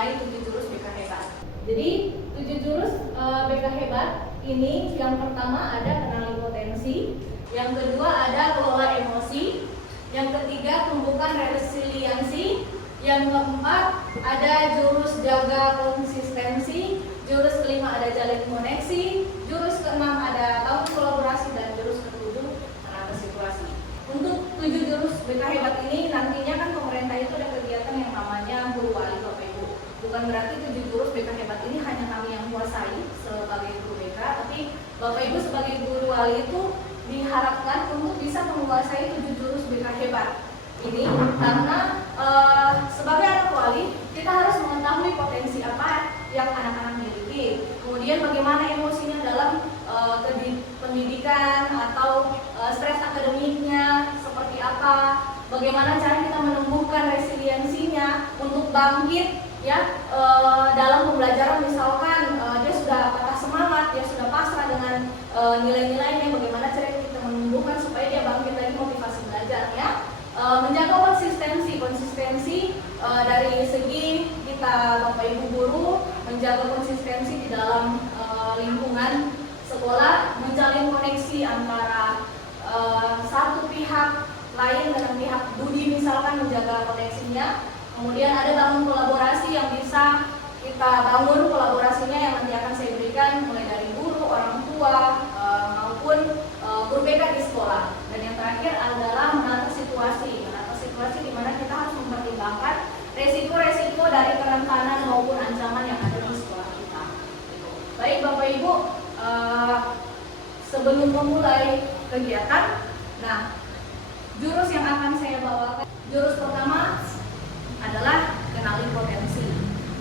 mengenai 7 jurus BK Hebat. Jadi 7 jurus BK Hebat ini yang pertama ada kenali potensi, yang kedua ada kelola emosi, yang ketiga tumbuhkan resiliensi, yang keempat ada jurus jaga konsistensi, jurus kelima ada jalin koneksi, jurus keenam ada tahun kolaborasi, dan jurus ketujuh menata situasi. Untuk 7 jurus BK Hebat ini nantinya kan pemerintah itu ada kegiatan yang namanya guru wali Bapak Ibu. Bukan berarti 7 jurus BK Hebat ini hanya kami yang kuasai sebagai guru BK, tapi Bapak Ibu sebagai guru wali itu diharapkan untuk bisa menguasai 7 jurus BK Hebat ini, karena sebagai anak wali kita harus mengetahui potensi apa yang anak-anak miliki, kemudian bagaimana emosinya dalam pendidikan atau stres akademiknya seperti apa, bagaimana cara kita menumbuhkan resiliensinya untuk bangkit ya dalam pembelajaran. Misalkan dia sudah patah semangat, dia sudah pasrah dengan nilai-nilainya, bagaimana cara kita menumbuhkan supaya dia bangkit lagi motivasi belajarnya. Menjaga konsistensi dari segi kita Bapak Ibu guru, menjaga konsistensi di dalam lingkungan sekolah, menjalin koneksi antara satu pihak lain dengan pihak budi, misalkan menjaga koneksinya. Kemudian ada bangun kolaborasi yang bisa kita bangun kolaborasinya yang nanti akan saya berikan mulai dari guru, orang tua maupun guru BK di sekolah. Dan yang terakhir adalah menata situasi di mana kita harus mempertimbangkan resiko-resiko dari kerentanan maupun ancaman yang ada di sekolah kita. Baik Bapak Ibu, sebelum memulai kegiatan, nah jurus yang akan saya bawakan, jurus pertama adalah kenali potensi.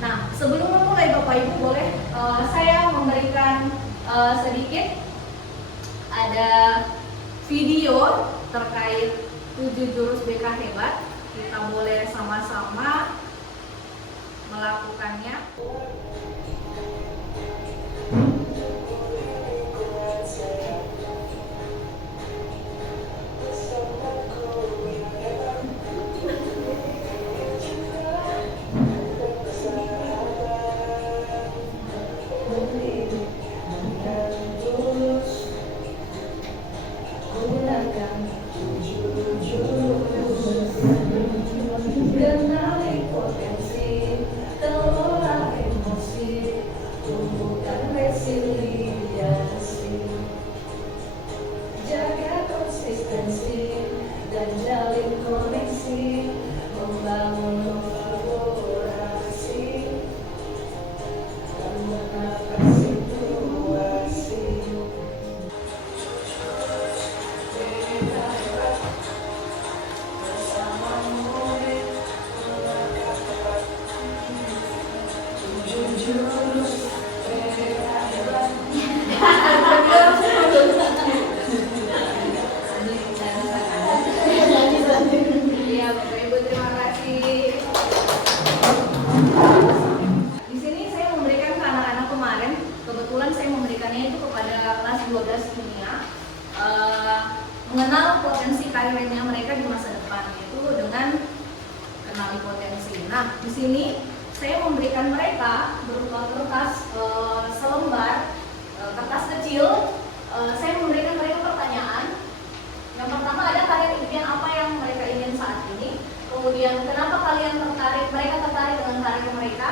Nah, sebelum memulai Bapak Ibu boleh saya memberikan sedikit ada video terkait 7 jurus BK Hebat. Kita boleh sama-sama melakukannya. Kenali potensi, kelola emosi, tumbuhkan resiliensi, jaga konsistensi dan jalin koneksi, membangun kolaborasi dan menata situasi. Iya Bapak Ibu, terima kasih. Di sini saya memberikan ke anak-anak kemarin, kebetulan saya memberikannya itu kepada kelas 12 kimia, mengenal potensi karirnya mereka di masa depan, yaitu dengan kenali potensi. Nah, di sini saya memberikan mereka berupa kertas selembar, kertas kecil. Saya memberikan mereka pertanyaan. Yang pertama, ada karir impian apa yang mereka ingin saat ini. Kemudian kenapa mereka tertarik dengan karir mereka.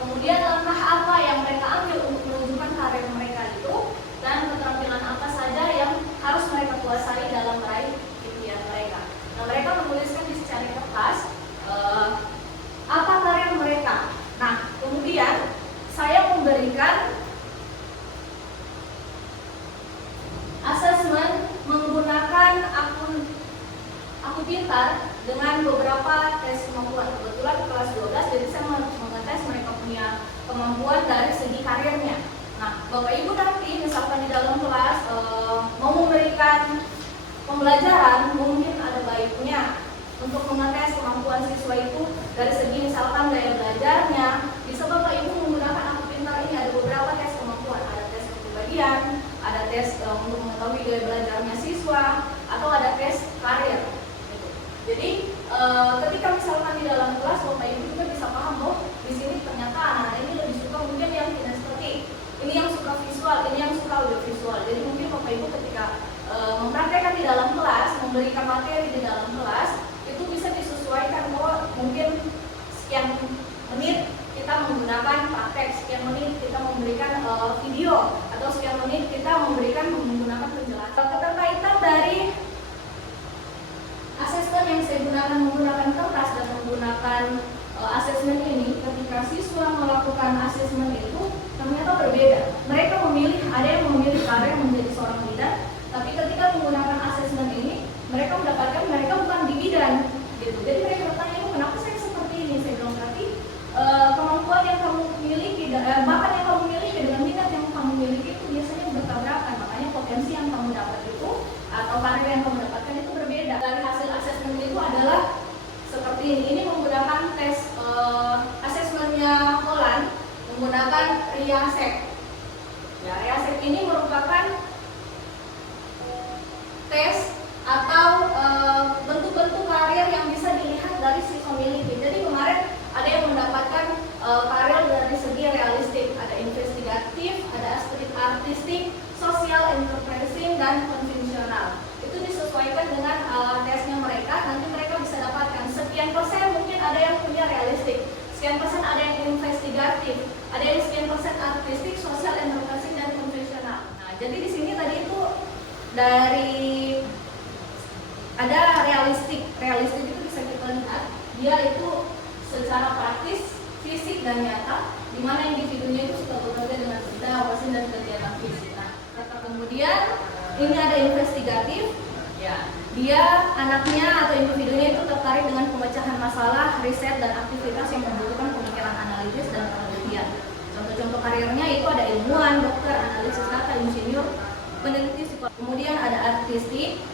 Kemudian langkah apa yang mereka ambil untuk menunjukkan karir mereka itu. Dan keterampilan apa saja yang harus mereka kuasai dalam meraih impian mereka. Nah, mereka menuliskan di secari kertas apa karir mereka. Nah, kemudian saya memberikan asesmen menggunakan akun pintar dengan beberapa tes kemampuan. Kebetulan kelas 12, jadi saya mengetes mereka punya kemampuan dari segi karirnya. Nah, Bapak Ibu nanti misalkan di dalam kelas mau memberikan pembelajaran, mungkin ada baiknya untuk mengetes kemampuan siswa itu dari segi misalkan gaya belajarnya. Bisa Bapak Ibu menggunakan akun pintar ini, ada beberapa tes kemampuan, ada tes kepribadian, ada tes untuk mengetahui gaya belajarnya siswa, atau ada tes karir. Jadi ketika misalkan di dalam kelas Bapak Ibu juga bisa paham, oh di sini ternyata materi di dalam kelas itu bisa disesuaikan bahwa mungkin sekian menit kita menggunakan praktek, sekian menit kita memberikan video, atau sekian menit kita memberikan menggunakan penjelasan. Keterkaitan dari asesmen yang saya gunakan menggunakan kertas dan menggunakan asesmen ini, ketika siswa melakukan asesmen itu ternyata berbeda. Mereka memilih, ada yang memilih karir menjadi seorang bidan, tapi ketika menggunakan asesmen ini mereka mendapatkan mereka bukan di bidan gitu. Jadi mereka bertanya, kenapa saya seperti ini? Saya bilang berarti kemampuan yang kamu miliki, bakat yang kamu miliki dengan minat yang kamu miliki itu biasanya bertabrakan. Makanya potensi yang kamu dapat itu atau karir yang kamu dapatkan itu berbeda. Dari hasil asesmen itu adalah seperti ini. Ini menggunakan tes asesmennya Holland menggunakan RIASEC. Ya, RIASEC ini merupakan tes atau bentuk-bentuk karir yang bisa dilihat dari siswa miliki. Jadi kemarin ada yang mendapatkan karir dari segi realistik, ada investigatif, ada street artistik, social enterprising, dan konvensional. Itu disesuaikan dengan tesnya mereka. Nanti mereka bisa dapatkan sekian persen, mungkin ada yang punya realistik, sekian persen ada yang investigatif, ada yang sekian persen artistik, social enterprising, dan konvensional. Nah, jadi di sini tadi itu dari ada realistik itu bisa kita lihat dia itu secara praktis, fisik dan nyata, di mana individunya itu suka bekerja dengan benda, wawasan dan kegiatan fisik. Nah, kemudian ini ada investigatif, ya, dia anaknya atau individunya itu tertarik dengan pemecahan masalah, riset dan aktivitas yang membutuhkan pemikiran analitis dan penelitian. Contoh-contoh karirnya itu ada ilmuwan, dokter, analisis data, insinyur, peneliti psikologi. Kemudian ada artistik.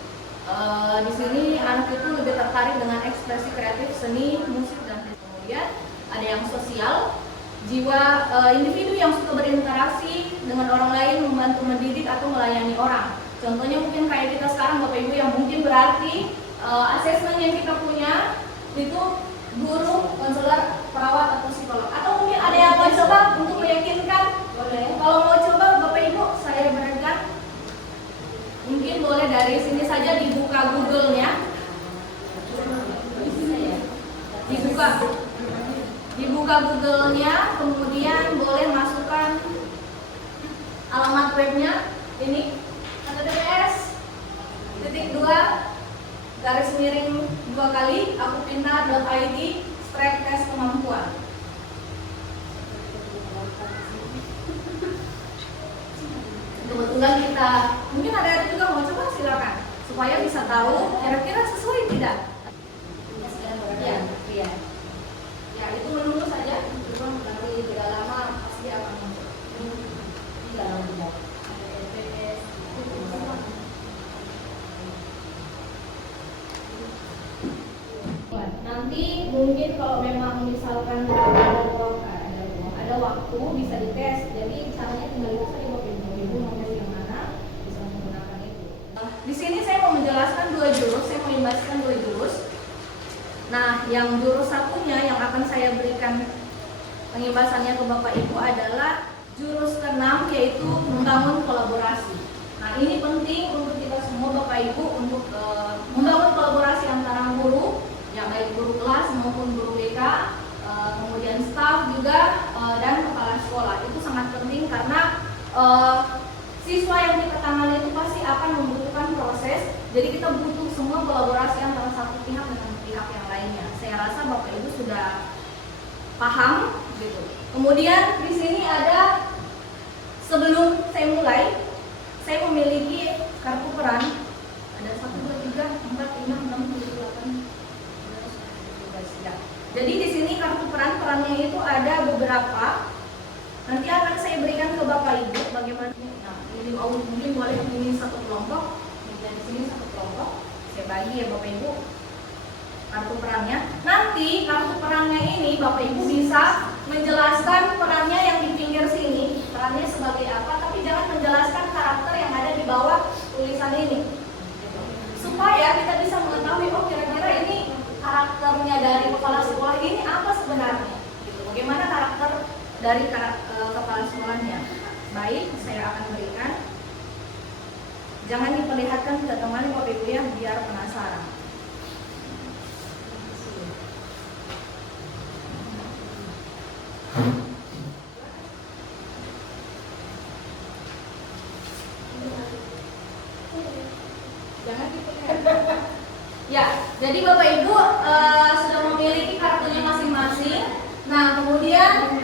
Di sini anak itu lebih tertarik dengan ekspresi kreatif, seni, musik, dan kemudian ada yang sosial, jiwa individu yang suka berinteraksi dengan orang lain, membantu mendidik atau melayani orang. Contohnya mungkin kayak kita sekarang Bapak Ibu yang mungkin berarti asesmen yang kita punya itu guru, konselor, perawat atau psikolog. Atau mungkin ada yang mau coba untuk meyakinkan, boleh. Kalau mau coba Bapak Ibu saya berikan. Mungkin boleh dari sini saja dibuka Google-nya. Dibuka Google-nya, kemudian boleh masukkan alamat webnya ini https://akupintar.id/tes kemampuan. Kebetulan kita mungkin ada juga mau coba, silakan supaya bisa tahu kira-kira sesuai tidak. Ya, ya itu menunggu saja, cuma nanti tidak lama pasti akan muncul. Tidak lama. Nanti mungkin kalau memang misalkan ada waktu bisa dites. Jadi caranya tinggal itu saja Bapak Ibu mau tes yang mana bisa menggunakan itu. Di sini saya mau menjelaskan dua jurus, saya mau membahaskan dua jurus. Nah, yang jurus satunya yang akan saya berikan pengibasannya ke Bapak Ibu adalah jurus ke-6, yaitu membangun kolaborasi. Nah, ini penting untuk kita semua Bapak Ibu untuk membangun kolaborasi antara guru, ya baik guru kelas maupun guru BK, kemudian staf juga dan kepala sekolah. Itu sangat penting karena siswa yang kita tangani itu pasti akan membutuhkan proses. Jadi kita butuh semua kolaborasi antara satu pihak dengan pihak yang lainnya. Saya rasa Bapak Ibu sudah paham gitu. Kemudian di sini ada, sebelum saya mulai, saya memiliki kartu peran. Ada 1, 2, 3, 4, 5, 6, 7, 8. Jadi di sini kartu perannya itu ada beberapa. Nanti akan saya berikan ke Bapak Ibu bagaimana. Nah, ini mungkin boleh ini satu kelompok, dan di sini satu kelompok. Saya bagi ya Bapak Ibu kartu perannya. Nanti kartu perannya ini Bapak Ibu bisa menjelaskan perannya yang di pinggir sini, perannya sebagai apa, tapi jangan menjelaskan karakter yang ada di bawah tulisan ini. Supaya kita bisa mengetahui, oh kira-kira ini karakternya dari kepala sekolah ini apa sebenarnya. Gitu. Bagaimana karakter dari kepala sekolahnya. Baik, saya akan berikan. Jangan diperlihatkan ke teman Bapak Ibu ya, biar penasaran. Jangan diperlihatkan. Ya, jadi Bapak Ibu sudah memiliki kartunya masing-masing. Nah, kemudian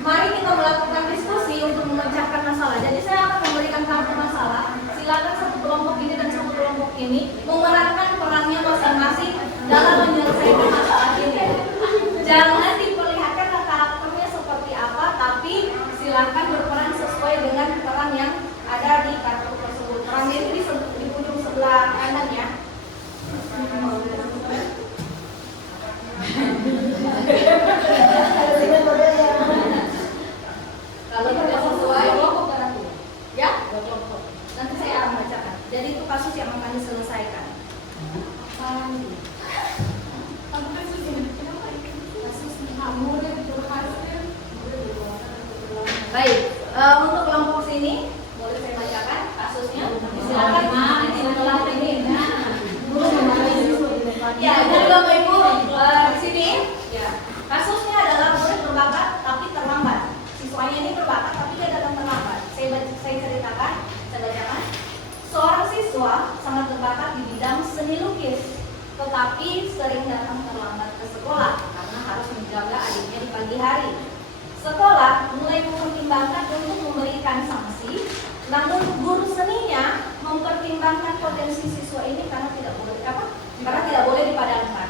mari kita melakukan diskusi untuk memecahkan masalah. Jadi saya akan memberikan kartu masalah. Silakan satu kelompok ini dan satu kelompok ini memerankan perannya masing-masing dalam menyelesaikan masalah ini. Jangan diperlihatkan karakternya seperti apa, tapi silakan berperan sesuai dengan peran yang ada di kartu tersebut. Perannya itu di ujung sebelah kanan ya. Kalau tidak sesuai, ya, nanti saya akan bacakan. Jadi itu kasus yang akan diselesaikan. Baik, untuk kelompok sini boleh saya bacakan kasusnya. Silakan setelah ini. Ya, jadi Bapak Ibu di sini, ya, kasusnya adalah murid berbakat tapi terlambat. Siswanya ini berbakat tapi dia datang terlambat. Saya ceritakan, saya bacakan. Seorang siswa sangat berbakat di bidang seni lukis, tetapi sering datang terlambat ke sekolah karena harus menjaga adiknya di pagi hari. Sekolah mulai mempertimbangkan untuk memberikan sanksi, namun guru seninya mempertimbangkan potensi siswa ini karena tidak boleh dipadamkan.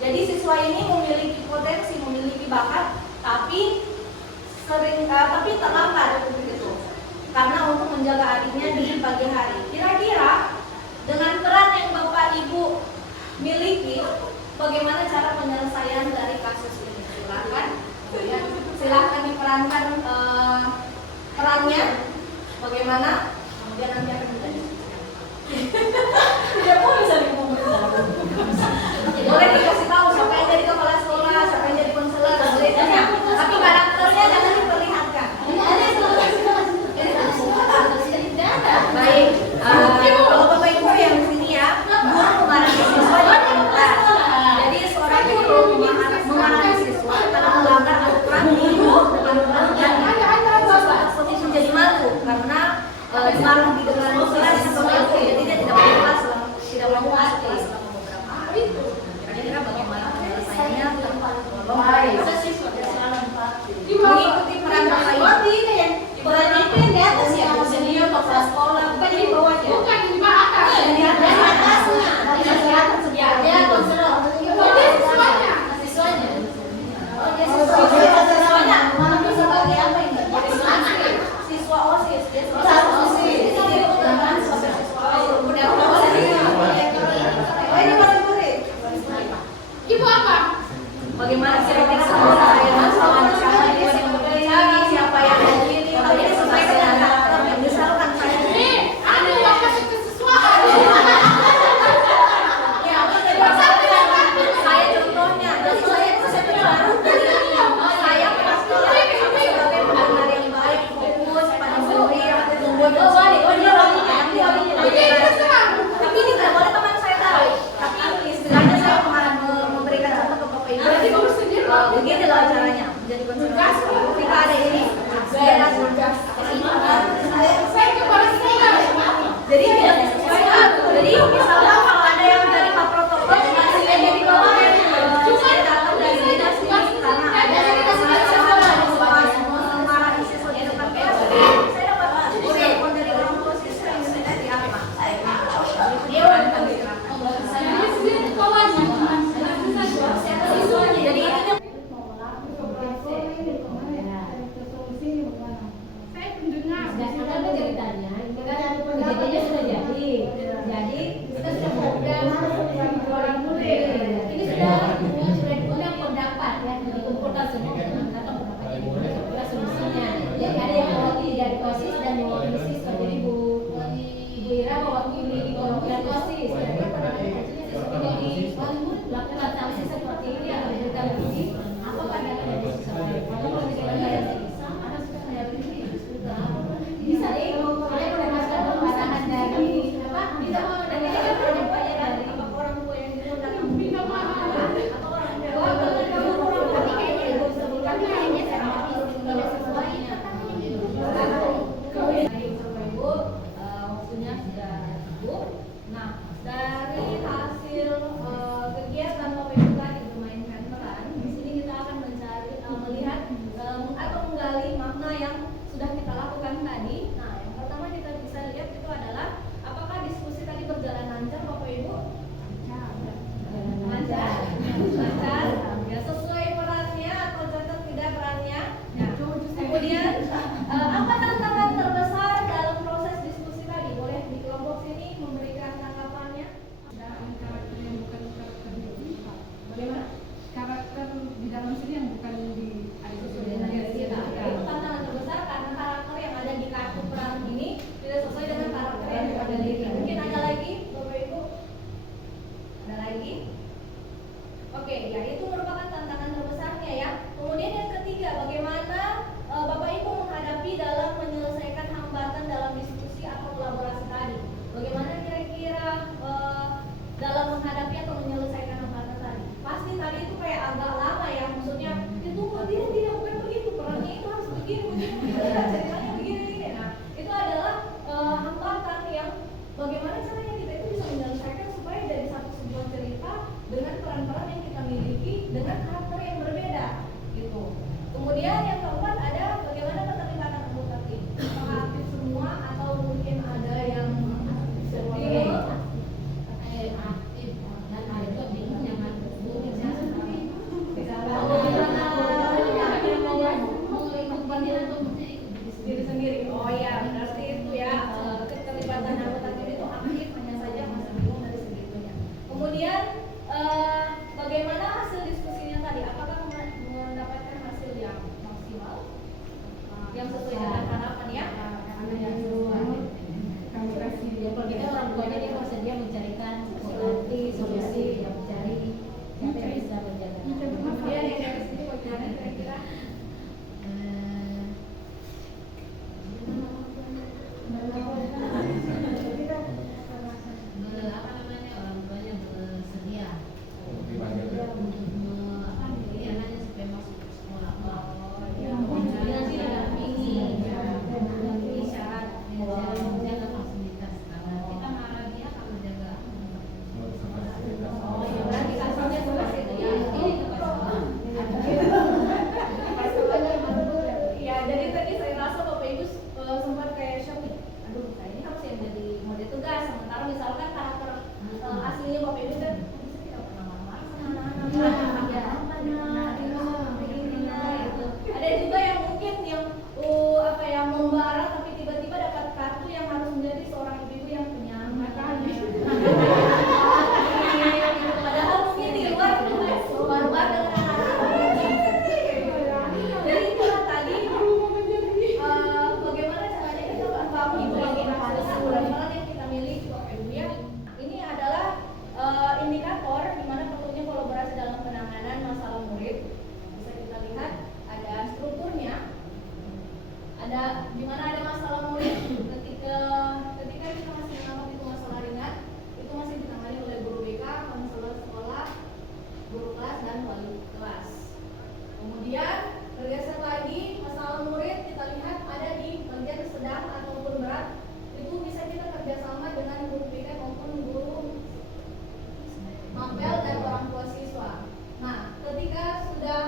Jadi siswa ini memiliki potensi, memiliki bakat, tapi terlambat begitu. Karena untuk menjaga adiknya di pagi hari. Kira-kira dengan peran yang Bapak Ibu miliki, bagaimana cara penyelesaian dari kasus ini? Silakan diperankan perannya, bagaimana? Kemudian nanti akan kita diskusikan. Tidak boleh saling ngomong. Boleh dikasih tahu siapa yang jadi kepala sekolah, siapa yang jadi konselor, boleh tanya. Tapi karakternya jangan diperlihatkan. Baik, kalau Bapak Ibu yang di sini ya, guru memarahi siswa di kelas. Jadi seorang guru memarahi siswa karena melanggar aturan di depan pelanggan. Siswa menjadi malu karena malu di depan kelas Bapak Ibu. Jadi dia tidak mau kelas, tidak mau masuk kelas selama beberapa hari. Kira-kira bagaimana penyelesaiannya? Baik. Mengikuti peran Bapak Ibu. Peran itu yang di atas ya, senior kepala sekolah, bukan di bawahnya. Bukan di bawah atas. Di atasnya. Di atas ya, dia konselor. Dia siswanya. Siswanya. Oh, dia siswanya. Tapi sebagai apa ini? Siswa OSIS. Dia siswa OSIS. Kemudian yang keempat ada bagaimana keterlibatan anggota tim. Apakah aktif semua atau mungkin ada yang sedih? Aktif dan ada juga bingung yang aktif diri sendiri. Oh ya, berarti itu ya keterlibatan anggota tim itu aktif, hanya saja masih bingung dari segitunya. Kemudian bagaimana hasil diskusinya tadi? Apakah mendapatkan hasil yang maksimal, yang sesuai dengan harapan ya? kami kasih dia kalau kita orang tuanya dia bersedia mencarikan solusi yang mencari siapa yang bisa menjaga. Kemudian yang dari sini bagaimana kira-kira? Apa namanya, orang tuanya bersedia Lebih banyak ya. untuk pilih anaknya supaya masuk ke sekolah. Kemudian sih dampingi, Ini syarat menjaga fasilitas. Karena kita marah dia kalau jaga. oh ya berarti kasusnya seperti itu ya. Ya, jadi tadi saya rasa Bapak Ibu sempat kayak shock nih. Aduh, kayaknya harus yang jadi mode tugas. Sementara misalkan karakter aslinya Bapak Ibu kan bisa tidak pernah marah sama anak-anak. Ya, apa nak, ini itu. Ada juga yang mungkin yang apa ya membara tapi tiba-tiba dapat kartu yang harus menjadi seorang ibu yang penyayang. Padahal mungkin di luar itu barbar dengan anak-anak. Jadi itulah tadi bagaimana caranya kita membangun bagaimana yang kita miliki Bapak Ibu ya. Ini adalah indikator di mana perlunya kolaborasi dalam penanganan masalah murid. Bisa kita lihat ada strukturnya. Ada di mana ada masalah murid ketika kita masih menganggap itu masalah ringan, itu masih ditangani oleh guru BK, konselor sekolah, guru kelas dan wali kelas. Kemudian bergeser lagi masalah murid kita lihat ada di bagian sedang ataupun berat, itu bisa kita kerjasama dengan guru BK maupun guru mapel dan orang tua siswa. Nah, ketika sudah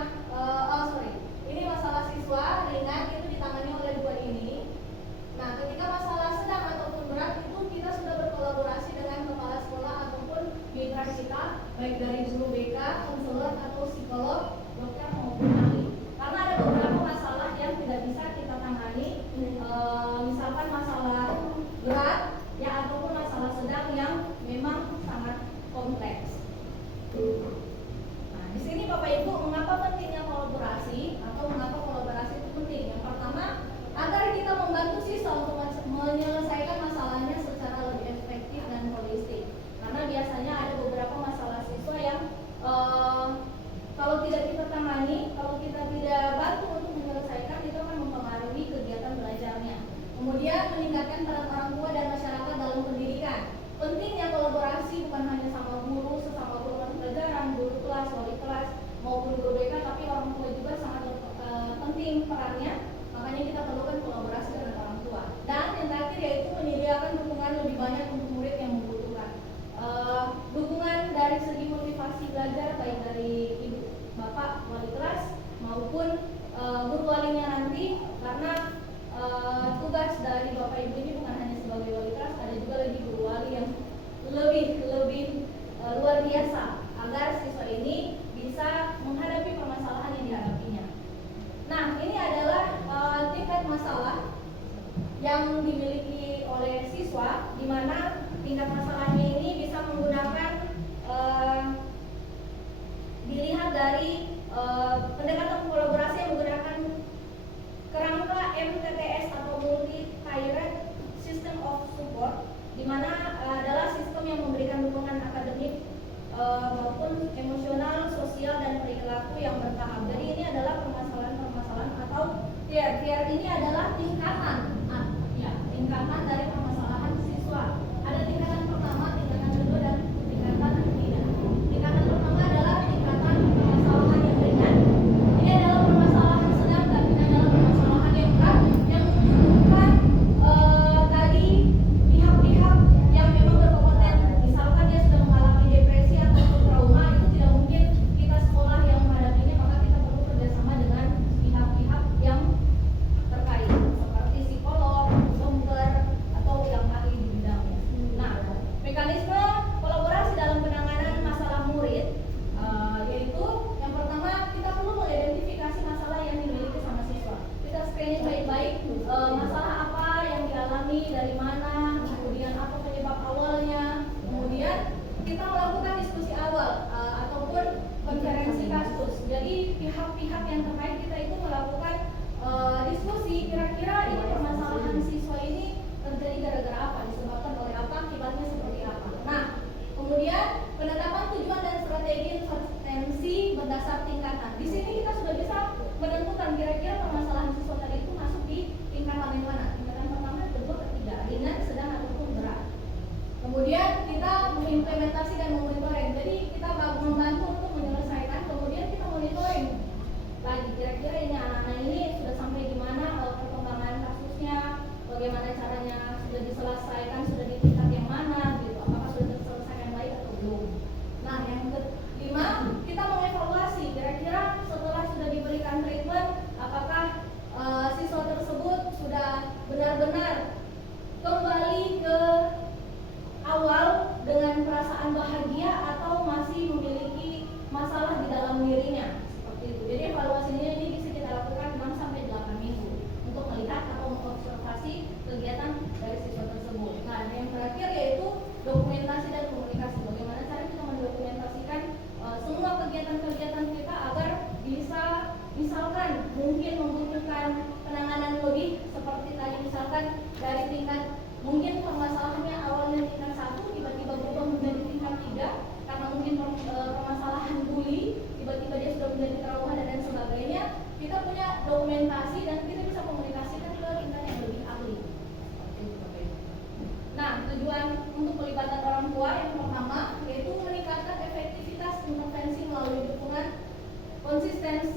ini masalah siswa ringan itu ditangani oleh dua ini. Nah, ketika masalah sedang ataupun berat itu kita sudah berkolaborasi dengan kepala sekolah ataupun mitra kita, baik dari guru BK, konselor atau psikolog, dokter maupun ahli. Karena ada beberapa masalah yang tidak bisa kita tangani, misalkan masalah berat ya ataupun masalah sedang yang memang sangat kompleks. Nah, di sini Bapak Ibu, mengapa pentingnya kolaborasi atau mengapa kolaborasi itu penting? Yang pertama, agar kita membantu siswa untuk menyelesaikan masalahnya secara lebih efektif dan holistik. Karena biasanya ada beberapa masalah siswa yang kalau tidak kita tangani, kalau kita tidak bantu untuk menyelesaikan, itu akan mempengaruhi kegiatan belajarnya. Kemudian meningkatkan peran orang tua dan masyarakat dalam pendidikan. Pentingnya kolaborasi bukan hanya sama guru, sesama guru pelajaran, guru kelas, wali kelas, maupun guru BK, tapi orang tua juga sangat penting perannya. Makanya kita perlukan kolaborasi dengan orang tua. Dan yang terakhir yaitu menyediakan dukungan lebih banyak untuk murid yang membutuhkan. Dukungan dari segi motivasi belajar baik dari ibu, bapak, wali kelas maupun guru walinya nanti, karena tugas dari bapak ibu ini bukan hanya sebagai wali kelas, ada juga lagi guru wali yang lebih luar biasa agar siswa ini bisa menghadapi permasalahan yang dihadapinya. Nah, ini adalah tingkat masalah yang dimiliki oleh siswa, di mana tingkat masalahnya ini bisa menggunakan dilihat dari pendekatan kolaborasi yang menggunakan kerangka MTTS atau Multi-Tiered System of Support, di mana adalah sistem yang memberikan dukungan akademik maupun emosional, sosial, dan perilaku yang bertahap. Jadi ini adalah permasalahan-permasalahan atau tier ini adalah tingkatan dari permasalahan siswa. Ada tingkatan pertama, tingkatan kedua, dan tingkatan ketiga. Tingkatan pertama adalah tingkatan permasalahan yang ringan. Ini adalah permasalahan sedang, dan ini adalah permasalahan yang berat yang membutuhkan tadi pihak-pihak yang memang berkompeten. Misalkan dia sudah mengalami depresi atau trauma, itu tidak mungkin kita sekolah yang menghadapinya, maka kita perlu kerjasama dengan pihak-pihak penanganan lebih seperti tadi misalkan dari tingkat mungkin permasalahannya awalnya tingkat 1 tiba-tiba berubah menjadi tingkat 3 karena mungkin permasalahan bully, tiba-tiba dia sudah menjadi trauma dan lain sebagainya. Kita punya dokumentasi dan kita bisa komunikasikan ke tingkat yang lebih ahli. Nah, tujuan untuk pelibatan orang tua yang pertama yaitu meningkatkan efektivitas intervensi melalui dukungan konsisten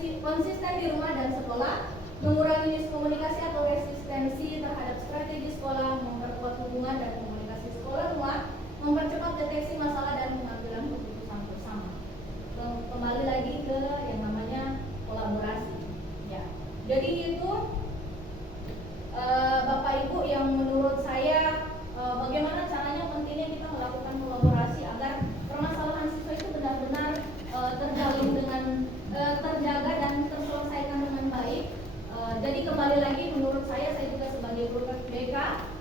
di rumah dan sekolah, mengurangi miskomunikasi atau resistensi terhadap strategi sekolah, memperkuat hubungan dan komunikasi sekolah rumah, mempercepat deteksi masalah dan pengambilan keputusan bersama. Kembali lagi ke yang namanya kolaborasi. Ya, jadi itu Bapak Ibu yang menurut saya bagaimana caranya pentingnya kita melakukan kolaborasi agar permasalahan siswa itu benar-benar terjalin dengan terjaga dan terselesaikan dengan baik. Jadi kembali lagi menurut saya juga sebagai guru BK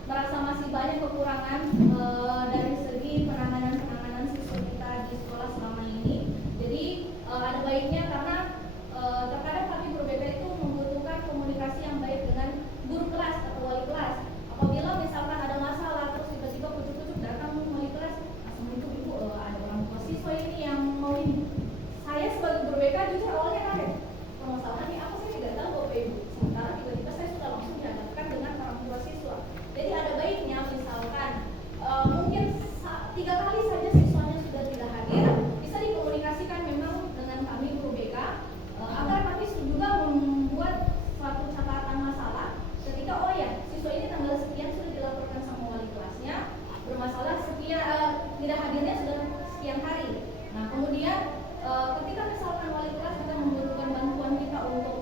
merasa masih banyak kekurangan dari segi penanganan siswa kita di sekolah selama ini. Jadi ada baiknya karena terkadang kami guru BK itu membutuhkan komunikasi yang baik dengan guru kelas atau wali kelas. Apabila misalkan ada masalah terus tiba-tiba pucuk-pucuk datang wali kelas, assalamualaikum ibu, ada orang tua siswa ini yang mau ini. Saya sebagai guru BK jujur awalnya kaget. Permasalahannya apa sih tidak tahu Bapak Ibu. Sementara tiba-tiba saya sudah langsung dihadapkan dengan orang tua siswa. Jadi ada baiknya misalkan mungkin 3 kali saja siswanya sudah tidak hadir, bisa dikomunikasikan memang dengan kami guru BK agar nanti juga membuat suatu catatan masalah ketika oh ya siswa ini tanggal sekian sudah dilaporkan sama wali kelasnya bermasalah sekian tidak hadirnya sudah sekian hari. Nah kemudian ketika misalkan wali kelas kita membutuhkan bantuan kita untuk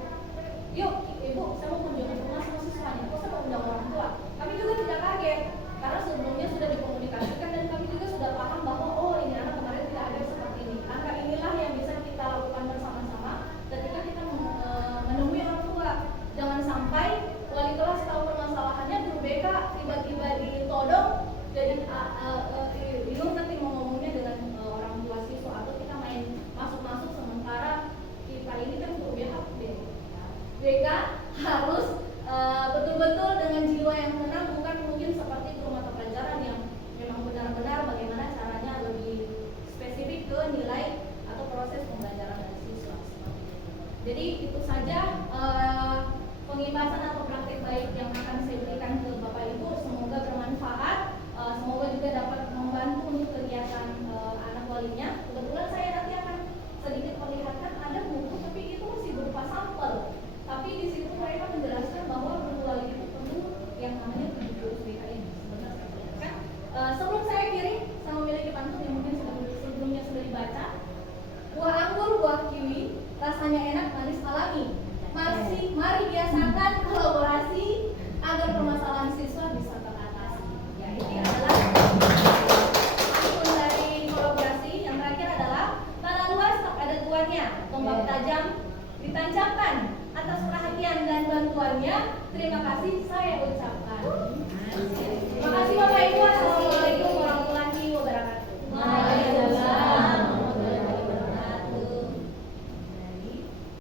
yuk ibu saya mau kunjungan ke rumah sama siswanya, kok saya mau undang orang tua, kami juga tidak kaget karena sebelumnya sudah dikomunikasikan dan kami juga sudah paham bahwa oh ini anak kemarin tidak hadir seperti ini. Langkah inilah yang bisa kita lakukan bersama-sama ketika kita menemui orang tua. Jangan sampai wali kelas tahu permasalahannya, guru BK tiba-tiba ditodong jadi bingung nanti mau ngomongnya dengan orang tua siswa atau kita main masuk-masuk sementara kita ini kan guru BK harus betul-betul dengan jiwa yang tenang, bukan mungkin seperti guru mata pelajaran yang memang benar-benar bagaimana caranya lebih spesifik ke nilai atau proses pembelajaran dari siswa seperti itu. Jadi itu saja pengibasan atau praktik baik yang akan saya berikan ke Bapak Ibu, semoga bermanfaat, semoga juga dapat membantu untuk kegiatan anak walinya. Kebetulan saya nanti akan sedikit perlihatkan ada buku tapi itu masih berupa sampel. Tapi di situ mereka menjelaskan bahwa guru wali itu perlu yang namanya 70 BKM sebenarnya. Kan? Sebelum saya kirim, saya memiliki pantun yang mungkin sebelumnya sudah dibaca. Buah anggur, buah kiwi, rasanya enak, manis alami. Mari biasakan kolaborasi agar permasalahan siswa bisa teratasi. Ya, ini adalah pantun dari kolaborasi. Yang terakhir adalah tanah luas tak ada tuannya, tombak tajam ditancapkan. Atas perhatian dan bantuannya, terima kasih saya ucapkan.